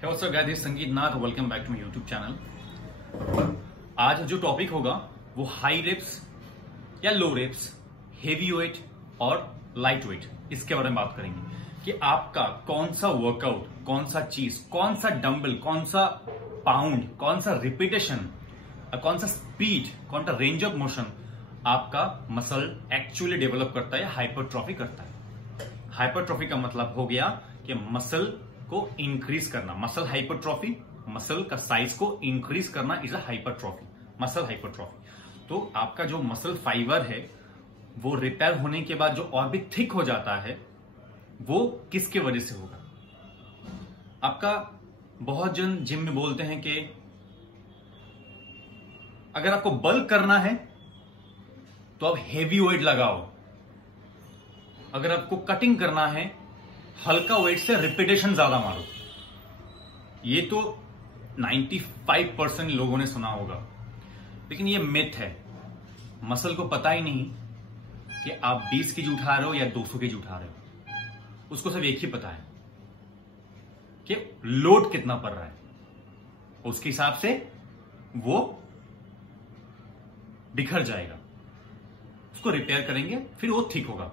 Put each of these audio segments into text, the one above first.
Hey, what's up guys, this is Sangeet Nath, welcome back to my YouTube channel. आज जो topic होगा वो high reps या लो रेप्स, हेवी वेट और light weight, इसके बारे में बात करेंगे कि आपका कौन सा वर्कआउट, कौन सा चीज, कौन सा डंबल, कौन सा पाउंड, कौन सा रिपीटेशन, कौन सा स्पीड, कौन सा रेंज ऑफ मोशन आपका मसल एक्चुअली डेवलप करता है या हाइपरट्रॉफी करता है। हाइपरट्रॉफी का मतलब हो गया कि मसल को इंक्रीज करना, मसल हाइपरट्रॉफी, मसल का साइज को इंक्रीज करना is a hypertrophy, muscle hypertrophy. तो आपका जो मसल फाइबर है वो रिपेयर होने के बाद जो और भी थिक हो जाता है वो किसके वजह से होगा। आपका बहुत जन जिम में बोलते हैं कि अगर आपको बल्क करना है तो आप हेवी वेट लगाओ, अगर आपको कटिंग करना है हल्का वेट से रिपीटेशन ज्यादा मारो। ये तो 95% लोगों ने सुना होगा, लेकिन ये मिथ है। मसल को पता ही नहीं कि आप 20 केजी उठा रहे हो या 200 केजी उठा रहे हो, उसको सिर्फ एक ही पता है कि लोड कितना पड़ रहा है, उसके हिसाब से वो बिखर जाएगा, उसको रिपेयर करेंगे फिर वो ठीक होगा।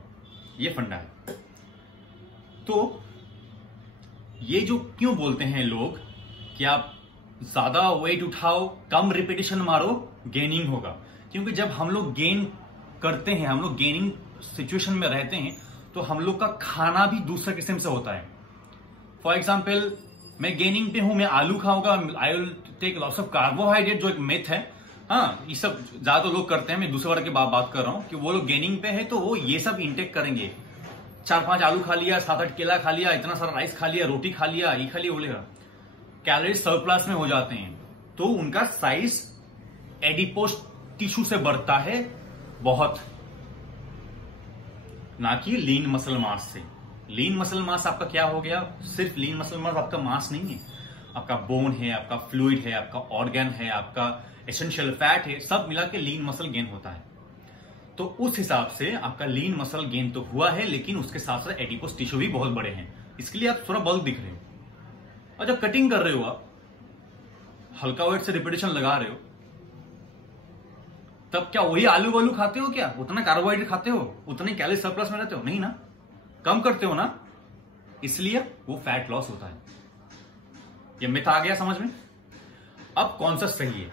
ये फंडा है। तो ये जो क्यों बोलते हैं लोग कि आप ज्यादा वेट उठाओ, कम रिपीटेशन मारो, गेनिंग होगा, क्योंकि जब हम लोग गेन करते हैं, हम लोग गेनिंग सिचुएशन में रहते हैं तो हम लोग का खाना भी दूसरा किस्म से होता है। फॉर एग्जाम्पल मैं गेनिंग पे हूं, मैं आलू खाऊंगा, I will take lots of carbohydrate, जो एक मिथ है। हाँ, ये सब ज्यादा लोग करते हैं, मैं दूसरे वर्ग की बात कर रहा हूं कि वो लोग गेनिंग पे है तो वो ये सब इंटेक करेंगे। 4-5 आलू खा लिया, 7-8 केला खा लिया, इतना सारा राइस खा लिया, रोटी खा लिया, ये खा लिया, बोलेगा कैलोरीज सरप्लस में हो जाते हैं तो उनका साइज एडिपोस टिश्यू से बढ़ता है बहुत, ना कि लीन मसल मास से। लीन मसल मास आपका क्या हो गया, सिर्फ लीन मसल मास आपका मास नहीं है, आपका बोन है, आपका फ्लूइड है, आपका ऑर्गन है, आपका एसेंशियल फैट है, सब मिला के लीन मसल गेन होता है। तो उस हिसाब से आपका लीन मसल गेन तो हुआ है, लेकिन उसके साथ साथ एडिपोस टिश्यू भी बहुत बड़े हैं, इसके लिए आप थोड़ा बल्क दिख रहे हो। और जब कटिंग कर रहे हो, आप हल्का वेट से रिपीटेशन लगा रहे हो, तब क्या वही आलू वालू खाते हो, क्या उतना कार्बोहाइड्रेट खाते हो, उतने कैलोरी सरप्लस में रहते हो? नहीं ना, कम करते हो ना, इसलिए वो फैट लॉस होता है। ये मिथ आ गया समझ में। अब कौन सा सही है,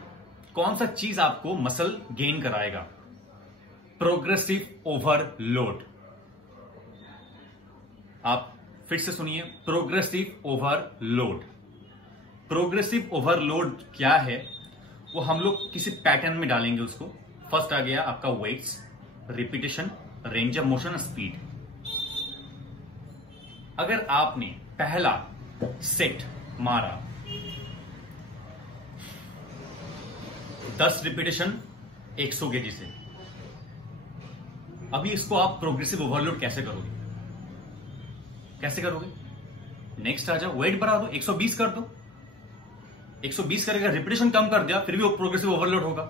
कौन सा चीज आपको मसल गेन कराएगा? Progressive overload. आप फिर से सुनिए, प्रोग्रेसिव ओवरलोड। प्रोग्रेसिव ओवरलोड क्या है वो हम लोग किसी पैटर्न में डालेंगे उसको। फर्स्ट आ गया आपका weights, repetition, range of motion, speed. अगर आपने पहला सेट मारा 10 रिपीटेशन 100 केजी से, अभी इसको आप प्रोग्रेसिव ओवरलोड कैसे करोगे? कैसे करोगे? नेक्स्ट आ जाओ, वेट बढ़ा दो, 120 कर दो। 120 करेगा, रिपीटेशन कम कर दिया, फिर भी वो प्रोग्रेसिव ओवरलोड होगा,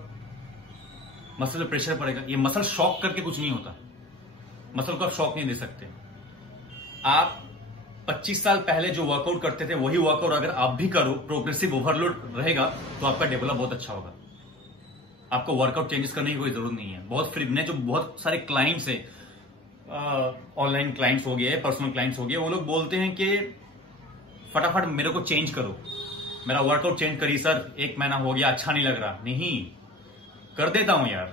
मसल पे प्रेशर पड़ेगा। ये मसल शॉक करके कुछ नहीं होता, मसल को आप शॉक नहीं दे सकते। आप 25 साल पहले जो वर्कआउट करते थे वही वर्कआउट अगर आप भी करो, प्रोग्रेसिव ओवरलोड रहेगा तो आपका डेवलप बहुत अच्छा होगा। आपको वर्कआउट चेंजेस करने की कोई जरूरत नहीं है। बहुत फ्री ने जो बहुत सारे क्लाइंट्स है, ऑनलाइन क्लाइंट्स हो गए, पर्सनल क्लाइंट्स हो गए, वो लोग बोलते हैं कि फटाफट मेरे को चेंज करो, मेरा वर्कआउट चेंज करिए सर, 1 महीना हो गया, अच्छा नहीं लग रहा। नहीं, कर देता हूं यार,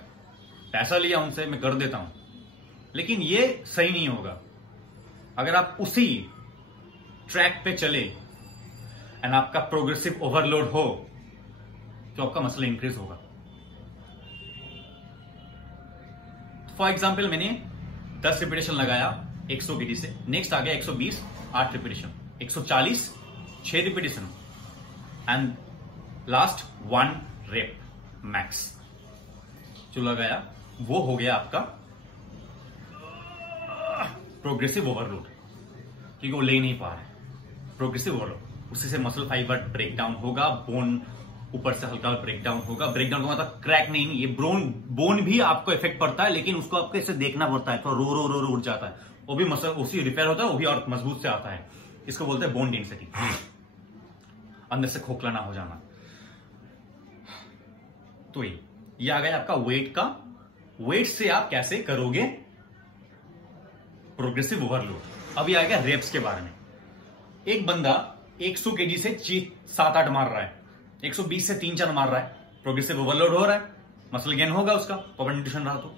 पैसा लिया उनसे, मैं कर देता हूं, लेकिन ये सही नहीं होगा। अगर आप उसी ट्रैक पे चले एंड आपका प्रोग्रेसिव ओवरलोड हो तो आपका मसल इंक्रीज होगा। फॉर एग्जाम्पल मैंने 10 रिपीटेशन लगाया 100 केजी से, नेक्स्ट आ गया 120, 8 repetition, 140, 6 repetition and last 1 rape max जो लगाया, वो हो गया आपका प्रोग्रेसिव ओवरलोड, क्योंकि वो ले नहीं पा रहा है। प्रोग्रेसिव ओवरलोड, उससे से मसल फाइबर ब्रेक डाउन होगा, बोन ऊपर से हल्का ब्रेक डाउन होगा। ब्रेक डाउन का मतलब क्रैक नहीं, ये बोन भी आपको इफेक्ट पड़ता है, लेकिन उसको आपको ऐसे देखना पड़ता है, तो रो रो रो रो उठ जाता है, वो भी मसल उसी रिपेयर होता है, वो भी और मजबूत से आता है। इसको बोलते हैं बोन डेंसिटी। अंदर से खोखला ना हो जाना। तो ये आ गया आपका वेट का। वेट से आप कैसे करोगे प्रोग्रेसिव ओवरलोड। अभी आ गया रेप्स के बारे में। एक बंदा 100 केजी से 7-8 मार रहा है, 120 से 3-4 मार रहा है, प्रोग्रेसिव ओवरलोड हो रहा है, मसल गेन होगा उसका, प्रॉपर न्यूट्रिशन रहा तो।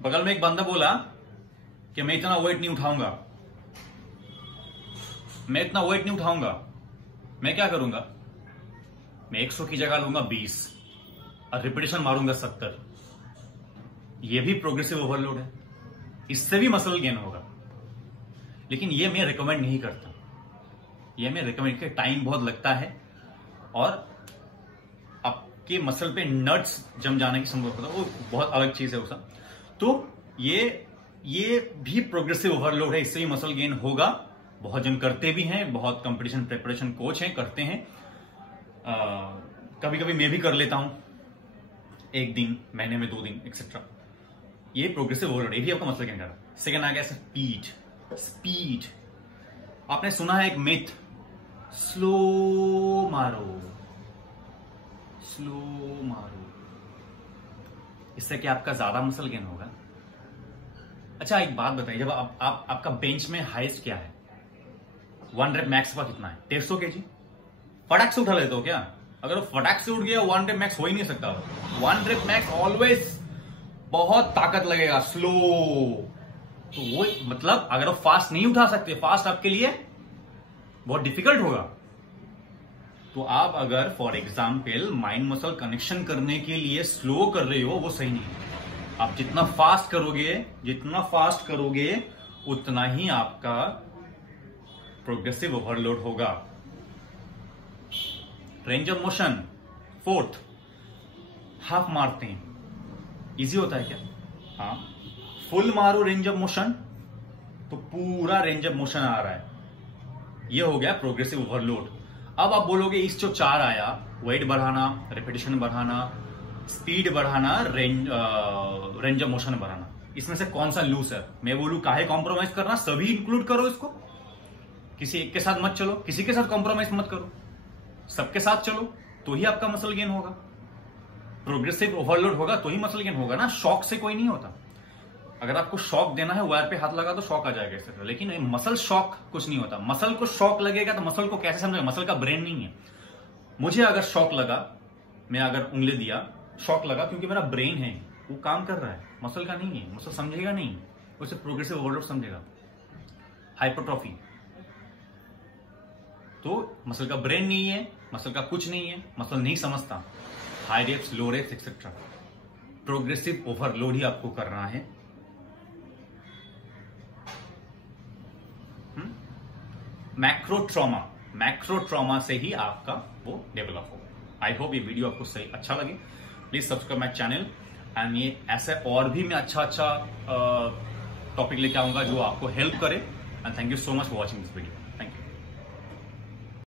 बगल में एक बंदा बोला कि मैं इतना वेट नहीं उठाऊंगा, मैं इतना वेट नहीं उठाऊंगा, मैं क्या करूंगा, मैं 100 की जगह लूंगा 20 और रिपीटेशन मारूंगा 70। ये भी प्रोग्रेसिव ओवरलोड है, इससे भी मसल गेन होगा। लेकिन ये मैं रिकमेंड नहीं करता, ये मैं रिकमेंड करता, टाइम बहुत लगता है और आपके मसल पे नट्स जम जाने की संभावना, वो बहुत अलग चीज है वो सब। तो ये भी प्रोग्रेसिव ओवरलोड है, इससे भी मसल गेन होगा। बहुत जन करते भी हैं, बहुत कंपटीशन प्रिपरेशन कोच हैं, करते हैं। कभी कभी मैं भी कर लेता हूं, एक दिन, महीने में 2 दिन एक्सेट्रा। ये प्रोग्रेसिव ओवरलोड, ये भी आपका मसल गेन कर रहा है। सेकेंड आ गया स्पीड। आपने सुना है एक मिथ, स्लो मारो, इससे क्या आपका ज्यादा मसल गेन होगा? अच्छा एक बात बताइए, जब आपका बेंच में हाईएस्ट क्या है, 1 रेप मैक्स का कितना है? 150 केजी। फटाक से उठा लेते हो क्या? अगर वो फटाक से उठ गया 1 रेप मैक्स हो ही नहीं सकता। 1 रेप मैक्स ऑलवेज बहुत ताकत लगेगा, स्लो। तो वो मतलब अगर वो फास्ट नहीं उठा सकते, फास्ट आपके लिए बहुत डिफिकल्ट होगा। तो आप अगर for example mind muscle connection करने के लिए स्लो कर रहे हो, वो सही नहीं है। आप जितना फास्ट करोगे उतना ही आपका प्रोग्रेसिव ओवरलोड होगा। Range of motion 4th, half मारते हैं, इजी होता है क्या? हाँ, फुल मारो रेंज ऑफ मोशन तो पूरा रेंज ऑफ मोशन आ रहा है, ये हो गया प्रोग्रेसिव ओवरलोड। अब आप बोलोगे इस जो 4 आया, वेट बढ़ाना, रेपिटेशन बढ़ाना, स्पीड बढ़ाना, रेंज ऑफ मोशन बढ़ाना, इसमें से कौन सा लूज है? मैं बोलूं काहे कॉम्प्रोमाइज करना, सभी इंक्लूड करो इसको, किसी एक के साथ मत चलो, किसी के साथ कॉम्प्रोमाइज मत करो, सबके साथ चलो, तो ही आपका मसल गेन होगा। प्रोग्रेसिव ओवरलोड होगा तो ही मसल गेन होगा ना, शॉक से कोई नहीं होता। अगर आपको शॉक देना है, वायर पे हाथ लगा तो शॉक आ जाएगा इस तरह, लेकिन मसल शॉक कुछ नहीं होता। मसल को शॉक लगेगा तो मसल को कैसे समझेगा? मसल का ब्रेन नहीं है। मुझे अगर शॉक लगा, मैं अगर उंगली दिया, शॉक लगा क्योंकि मेरा ब्रेन है, वो काम कर रहा है, मसल का नहीं है। मसल समझेगा नहीं, उसे प्रोग्रेसिव ओवरलोड समझेगा। हाइपरट्रॉफी तो मसल का ब्रेन नहीं है, मसल का कुछ नहीं है, मसल नहीं समझता। हाई रेप्स, लो रेप्स एक्सेट्रा, प्रोग्रेसिव ओवरलोड ही आपको करना है। मैक्रो ट्रॉमा से ही आपका वो डेवलप होगा। आई होप ये वीडियो आपको सही अच्छा लगे। Please subscribe my channel and ये ऐसे और भी मैं अच्छा टॉपिक लेके आऊंगा जो आपको हेल्प करे। And thank you so much for watching this video.